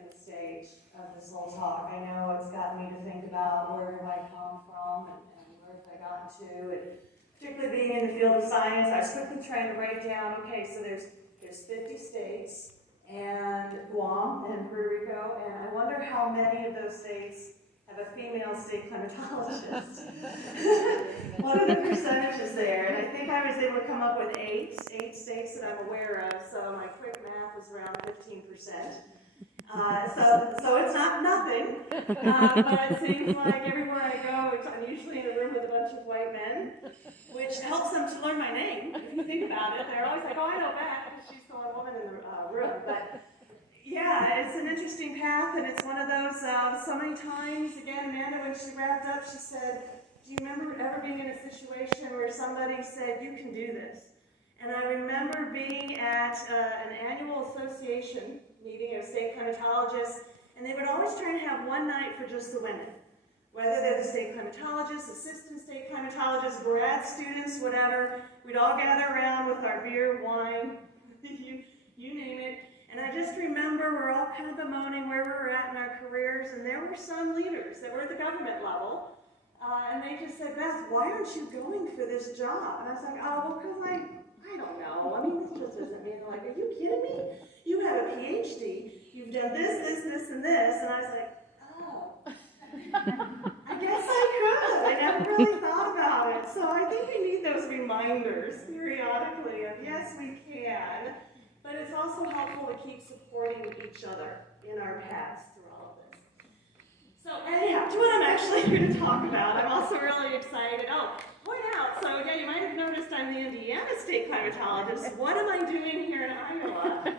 setting the stage of this whole talk. I know it's gotten me to think about where have I come from and where have I gotten to, and particularly being in the field of science, I was quickly trying to write down, okay, so there's 50 states, and Guam and Puerto Rico, and I wonder how many of those states have a female state climatologist. What are the percentages there? And I think I was able to come up with eight states that I'm aware of, so my quick math was around 15%. So it's not nothing, but it seems like everywhere I go, I'm usually in a room with a bunch of white men, which helps them to learn my name. If you think about it, they're always like, oh, I know Beth, because she's the one woman in the room. But yeah, it's an interesting path, and it's one of those, so many times, again, Amanda, when she wrapped up, she said, do you remember ever being in a situation where somebody said, you can do this? And I remember being at an annual association meeting of state climatologists, and they would always try to have one night for just the women. Whether they're the state climatologists, assistant state climatologists, grad students, whatever, we'd all gather around with our beer, wine, you name it. And I just remember we're all kind of bemoaning where we were at in our careers, and there were some leaders that were at the government level, and they just said, Beth, why aren't you going for this job? And I was like, oh, well, because I don't know. I mean, this just isn't me. And they're like, are you kidding me? You have a PhD. You've done this, and this. And I was like, oh, I guess I could. I never really thought about it. So I think we need those reminders periodically of, yes, we can. But it's also helpful to keep supporting each other in our paths through all of this. So anyhow, to what I'm actually here to talk about, I'm also really excited. Oh, point out, so yeah, you might have noticed I'm the Indiana state climatologist. What am I doing here in Iowa?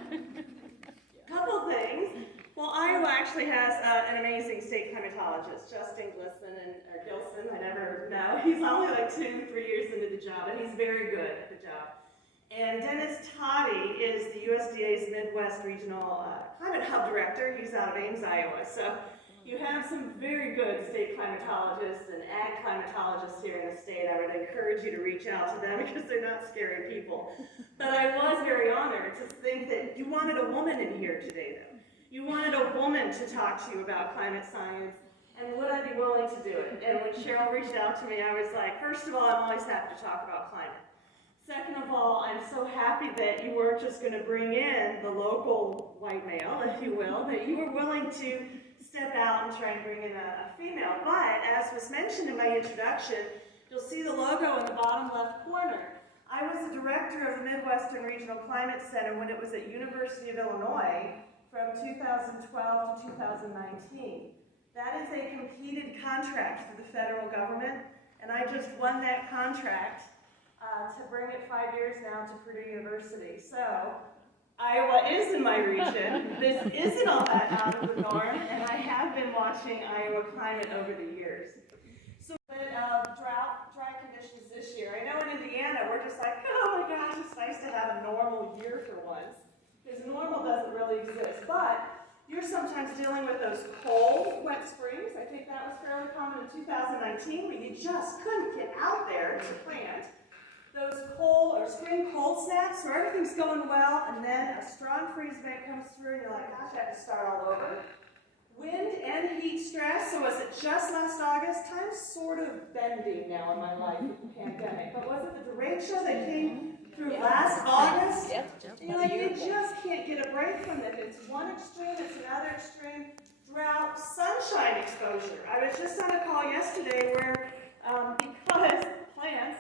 Couple things. Well, Iowa actually has an amazing state climatologist, Justin Gilson, I never know. He's only like 2-3 years into the job, and he's very good at the job. And Dennis Toddy is the USDA's Midwest Regional Climate Hub Director. He's out of Ames, Iowa. So you have some very good state climatologists and ag climatologists here in the state. I would encourage you to reach out to them because they're not scary people. But I was very honored to think that you wanted a woman in here today, though. You wanted a woman to talk to you about climate science, and would I be willing to do it? And when Cheryl reached out to me, I was like, first of all, I'm always happy to talk about climate. Second of all, I'm so happy that you weren't just going to bring in the local white male, if you will, that you were willing to step out and try and bring in a female. But as was mentioned in my introduction, you'll see the logo in the bottom left corner. I was the director of the Midwestern Regional Climate Center when it was at University of Illinois from 2012 to 2019. That is a competed contract for the federal government, and I just won that contract to bring it 5 years now to Purdue University. So Iowa is in my region. This isn't all that out of the norm, and I have been watching Iowa climate over the years. So a bit of dry conditions this year. I know in Indiana we're just like, oh my gosh, it's nice to have a normal year for once, because normal doesn't really exist. But you're sometimes dealing with those cold, wet springs. I think that was fairly common in 2019, where you just couldn't get out there to plant. Those cold or spring cold snaps where everything's going well, and then a strong freeze event comes through, and you're like, gosh, I have to start all over. Wind and heat stress. So was it just last August? Time's sort of bending now in my life with the pandemic. But was it the derecho that came through last August? Yep. You're like, you just can't get a break from it. It's one extreme, it's another extreme. Drought, sunshine exposure. I was just on a call yesterday where, because plants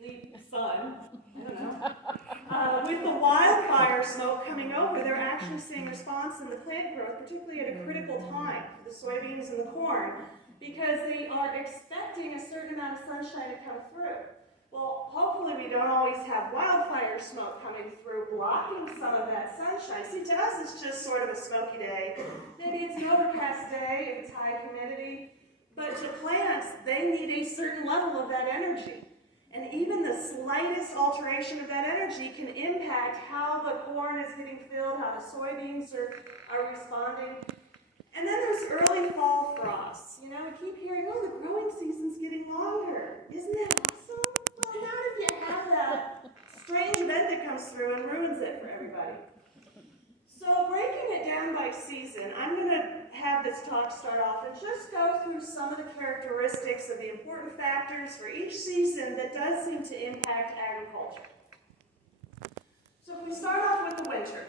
need sun, I don't know, with the wildfire smoke coming over, they're actually seeing response in the plant growth, particularly at a critical time for the soybeans and the corn, because they are expecting a certain amount of sunshine to come through. Well, hopefully we don't always have wildfire smoke coming through, blocking some of that sunshine. See, to us it's just sort of a smoky day. Maybe it's an overcast day if it's high humidity, but to plants, they need a certain level of that energy. And even the slightest alteration of that energy can impact how the corn is getting filled, how the soybeans are responding. And then there's early fall frosts. You know, we keep hearing, oh, the growing season's getting longer. Isn't that awesome? Well, not if you have that strange event that comes through and ruins it for everybody. So breaking it down by season, talk start off and just go through some of the characteristics of the important factors for each season that does seem to impact agriculture. So if we start off with the winter,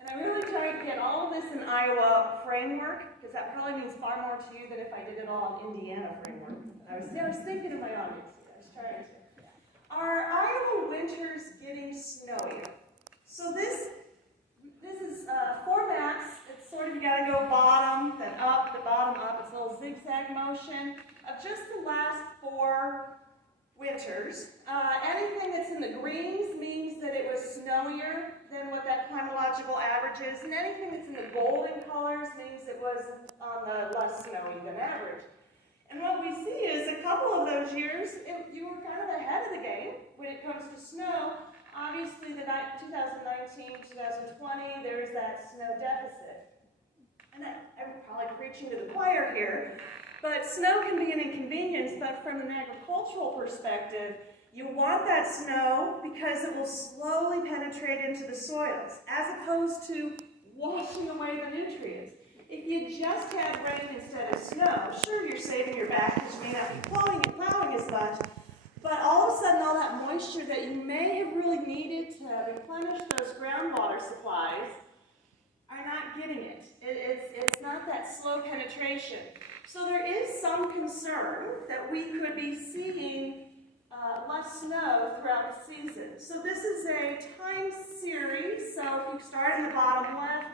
and I really tried to get all of this in Iowa framework, because that probably means far more to you than if I did it all in Indiana framework. I was thinking of my audience here. I was trying to. Are Iowa winters getting snowier? So this is 4 maps. It's sort of, you got to go bottom, then up, the bottom up. It's a little zigzag motion of just the last 4 winters. Anything that's in the greens means that it was snowier than what that climatological average is, and anything that's in the golden colors means it was on the less snowy than average. And what we see is a couple of those years, you were kind of ahead of the game when it comes to snow. Obviously, the 2019, 2020, there's that snow deficit. And I'm probably preaching to the choir here, but snow can be an inconvenience, but from an agricultural perspective, you want that snow because it will slowly penetrate into the soils, as opposed to washing away the nutrients. If you just had rain instead of snow, sure, you're saving your back because you may not be plowing as much, but all of a sudden all that moisture that you may have really needed to replenish those groundwater supplies are not getting it. It's not that slow penetration. So there is some concern that we could be seeing less snow throughout the season. So this is a time series. So if you start in the bottom left,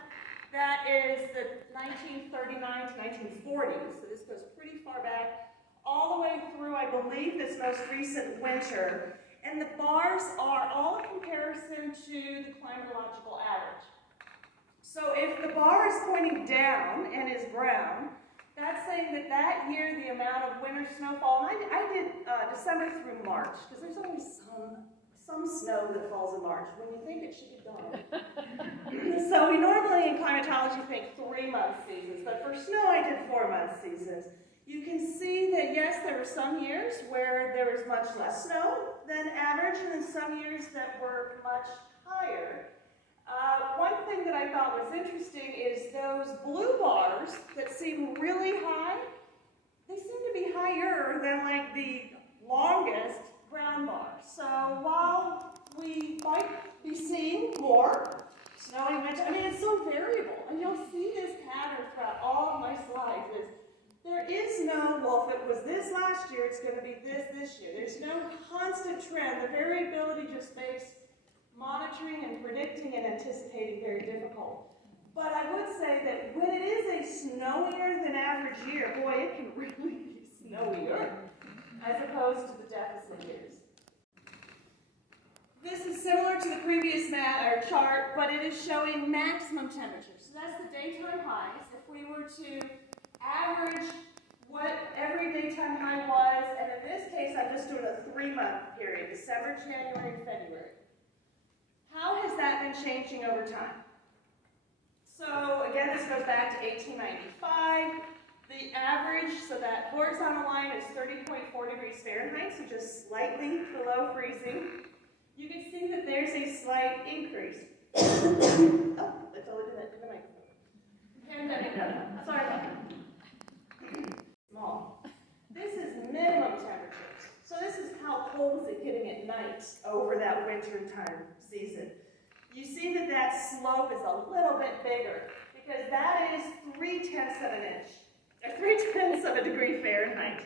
that is the 1939 to 1940. So this goes pretty far back, all the way through, I believe, this most recent winter. And the bars are all in comparison to the climatological average. So if the bar is pointing down and is brown, that's saying that that year the amount of winter snowfall, and I did December through March, because there's always some snow that falls in March when you think it should be gone. So we normally in climatology think 3-month seasons, but for snow I did 4-month seasons. You can see that yes, there were some years where there was much less snow than average, and then some years that were much higher. One thing that I thought was interesting is those blue bars that seem really high, they seem to be higher than like the longest ground bars. So while we might be seeing more snowy winter, I mean, it's so variable, and you'll see this pattern throughout all of my slides. There is no, well, if it was this last year, it's going to be this year. There's no constant trend. The variability just makes monitoring and predicting and anticipating very difficult. But I would say that when it is a snowier than average year, boy, it can really be snowier as opposed to the deficit years. This is similar to the previous chart, but it is showing maximum temperatures. So that's the daytime highs. If we were to average what every daytime high was, and in this case I'm just doing a 3-month period, December, January, and February. How has that been changing over time? So again, this goes back to 1895. The average, so that horizontal line is 30.4 degrees Fahrenheit, so just slightly below freezing. You can see that there's a slight increase. Oh, let's only do that to the microphone. Pandemic, no, sorry about that. Small. This is minimum temperatures. So this is how cold is it getting at night over that winter time season. You see that that slope is a little bit bigger because that is 3/10 of an inch, or 3/10 of a degree Fahrenheit.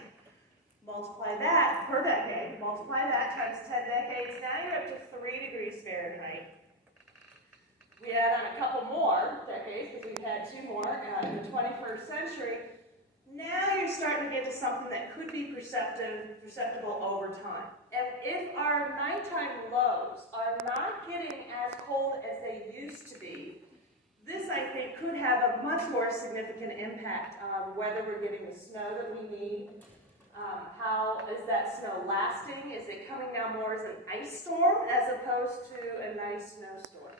Multiply that per decade, multiply that times 10 decades, now you're up to 3 degrees Fahrenheit. We add on a couple more decades, because we've had 2 more in the 21st century. Now you're starting to get to something that could be perceptible over time. And if our nighttime lows are not getting as cold as they used to be, this, I think, could have a much more significant impact on whether we're getting the snow that we need. How is that snow lasting? Is it coming down more as an ice storm as opposed to a nice snowstorm?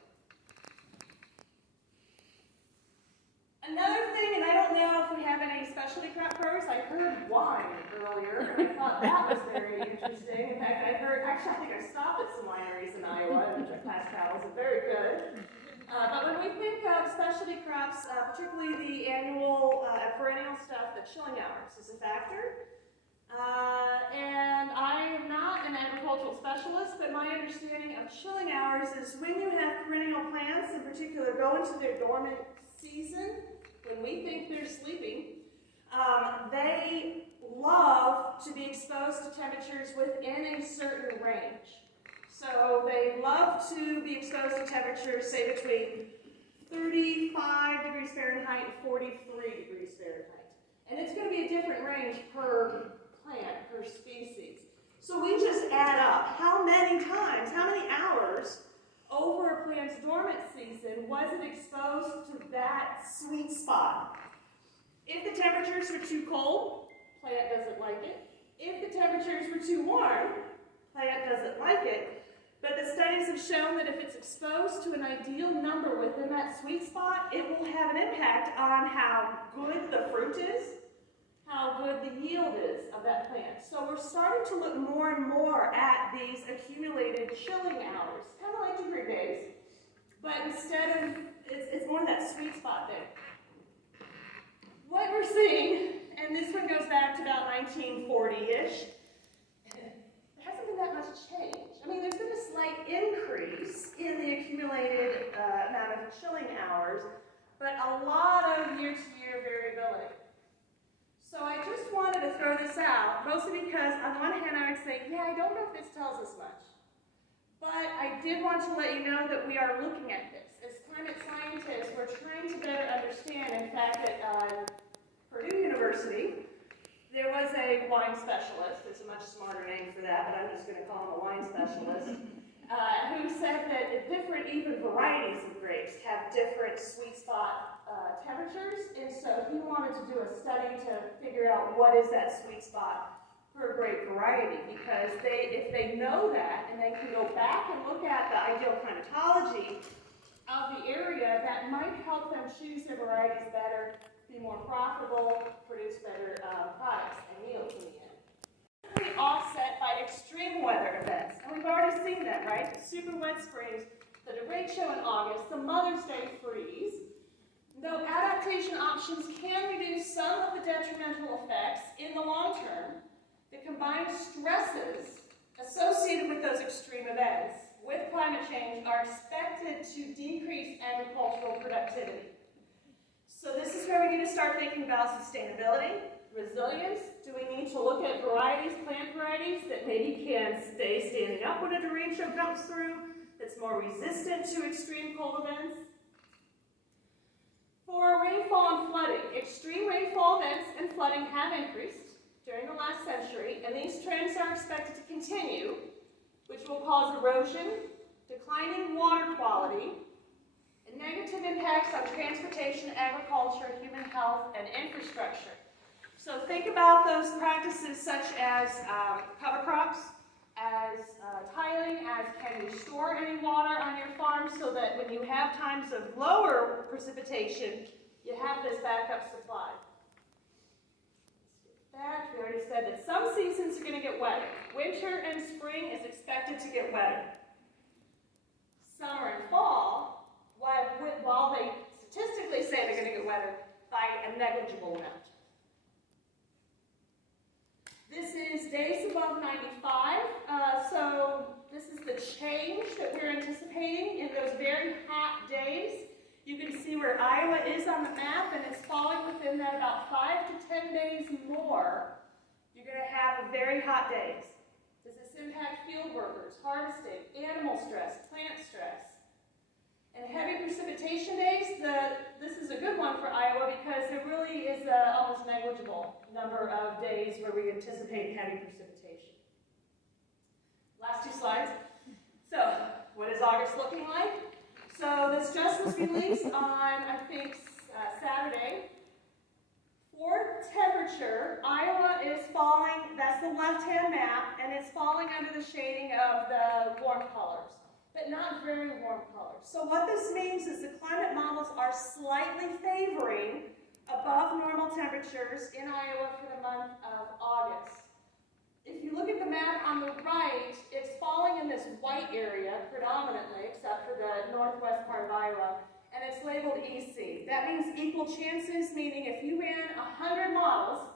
Another thing, and I don't know if we have any specialty crop growers, I heard wine earlier, and I thought that was very interesting. In fact, I think I stopped at some wineries in Iowa, which our past travels are very good. But when we think of specialty crops, particularly the annual perennial stuff, the chilling hours is a factor. And I am not an agricultural specialist, but my understanding of chilling hours is when you have perennial plants, in particular, go into their dormant season, when we think they're sleeping, they love to be exposed to temperatures within a certain range. So they love to be exposed to temperatures, say, between 35 degrees Fahrenheit and 43 degrees Fahrenheit. And it's going to be a different range per plant, per species. So we just add up how many times, how many hours over a plant's dormant season was it exposed to that sweet spot. If the temperatures were too cold, plant doesn't like it. If the temperatures were too warm, plant doesn't like it. But the studies have shown that if it's exposed to an ideal number within that sweet spot, it will have an impact on how good the fruit is, how good the yield is of that plant. So we're starting to look more and more at these accumulated chilling hours, kind of like degree days, but instead of, it's more that sweet spot there. What we're seeing, and this one goes back to about 1940-ish, there hasn't been that much change. I mean, there's been a slight increase in the accumulated amount of chilling hours, but a lot of year-to-year variability. So I just wanted to throw this out, mostly because on one hand I would say, yeah, I don't know if this tells us much. But I did want to let you know that we are looking at this. As climate scientists, we're trying to better understand. In fact, at Purdue University, there was a wine specialist, it's a much smarter name for that, but I'm just going to call him a wine specialist, who said that different, even varieties of grapes have different sweet spot temperatures, and so he wanted to do a study to figure out what is that sweet spot per grape variety, because if they know that, and they can go back and look at the ideal climatology of the area, that might help them choose their varieties better, be more profitable, produce better products and yields in the end. Offset by extreme weather events, and we've already seen that, right? The super wet springs, the derecho in August, the Mother's Day freeze. Though adaptation options can reduce some of the detrimental effects in the long term, the combined stresses associated with those extreme events with climate change are expected to decrease agricultural productivity. So this is where we need to start thinking about sustainability, resilience. Do we need to look at varieties, plant varieties, that maybe can stay standing up when a derecho comes through, that's more resistant to extreme cold events? For rainfall and flooding, extreme rainfall events and flooding have increased during the last century, and these trends are expected to continue, which will cause erosion, declining water quality, and negative impacts on transportation, agriculture, human health, and infrastructure. So think about those practices such as cover crops, as tiling, as can you store any water on your farm so that when you have times of lower precipitation, you have this backup supply. That, we already said that some seasons are going to get wetter. Winter and spring is expected to get wetter. Summer and fall, while they statistically say they're going to get wetter by a negligible amount. This is days above 95, so this is the change that we're anticipating in those very hot days. You can see where Iowa is on the map, and it's falling within that about 5 to 10 days more. You're going to have very hot days. Does this impact field workers, harvesting, animal stress, plant stress? And heavy precipitation days, this is a good one for Iowa because there really is an almost negligible number of days where we anticipate heavy precipitation. Last two slides. So, what is August looking like? So this just was released on, I think, Saturday. For temperature, Iowa is falling, that's the left-hand map, and it's falling under the shading of the warm colors, but not very warm colors. So what this means is the climate models are slightly favoring above normal temperatures in Iowa for the month of August. If you look at the map on the right, it's falling in this white area predominantly, except for the northwest part of Iowa, and it's labeled EC. means equal chances, meaning if you ran 100 models,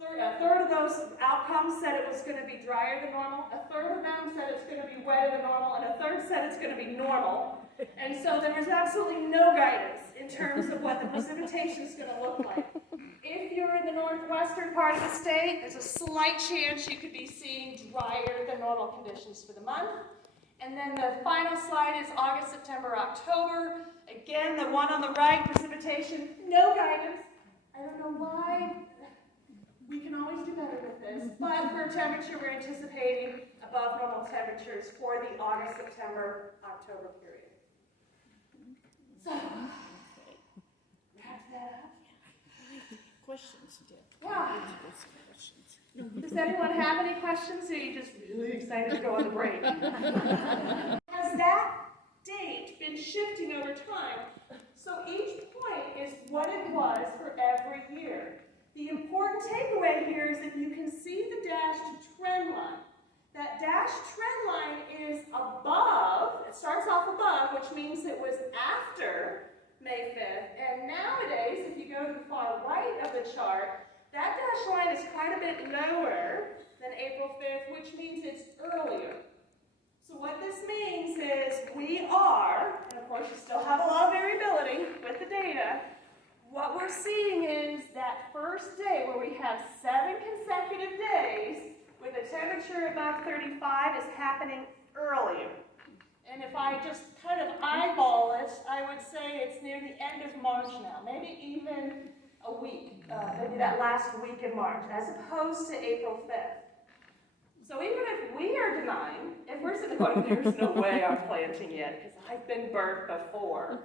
a third of those outcomes said it was going to be drier than normal, a third of them said it's going to be wetter than normal, and a third said it's going to be normal. And so there was absolutely no guidance in terms of what the precipitation is going to look like. If you're in the northwestern part of the state, there's a slight chance you could be seeing drier than normal conditions for the month. And then the final slide is August, September, October. Again, the one on the right, precipitation, no guidance. I don't know why. We can always do better with this. But for temperature, we're anticipating above normal temperatures for the August, September, October period. So, wrap that up. Questions, Yeah. Does anyone have any questions, or are you just really excited to go on the break? Has that date been shifting over time? So each point is what it was for every year. The important takeaway here is if you can see the dashed trend line. That dashed trend line is above, it starts off above, which means it was after May 5th. And nowadays, if you go to the far right of the chart, that dashed line is quite a bit lower than April 5th, which means it's earlier. So what this means is we are, and of course you still have a lot of variability with the data, what we're seeing is that first day where we have 7 consecutive days with a temperature above 35 is happening earlier. And if I just kind of eyeball it, I would say it's near the end of March now, maybe even a week, maybe that last week in March, as opposed to April 5th. So even if we are denying, if we're sitting going, there's no way I'm planting yet, because I've been burnt before,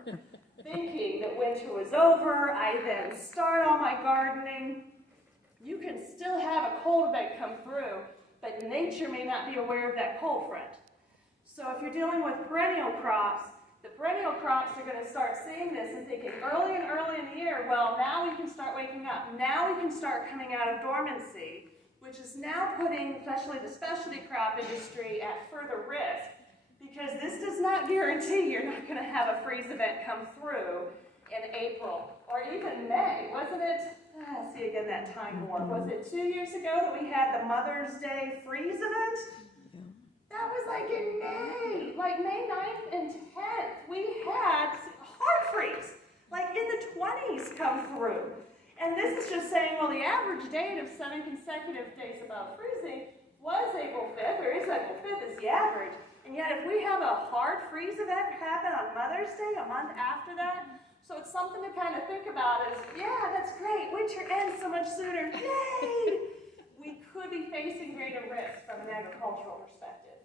thinking that winter was over, I then start all my gardening, you can still have a cold event come through, but nature may not be aware of that cold front. So if you're dealing with perennial crops, the perennial crops are going to start seeing this and thinking early and early in the year, well, now we can start waking up. Now we can start coming out of dormancy, which is now putting, especially the specialty crop industry, at further risk, because this does not guarantee you're not going to have a freeze event come through in April or even May, wasn't it? See again that time warp. Was it 2 years ago that we had the Mother's Day freeze event? That was like in May, like May 9th and 10th. We had hard freeze, like in the 20s come through. And this is just saying, well, the average date of 7 consecutive days above freezing was April 5th, or is April 5th, is the average. And yet if we have a hard freeze event happen on Mother's Day, a month after that, so it's something to kind of think about is, yeah, that's great, winter ends so much sooner, yay! We could be facing greater risk from an agricultural perspective.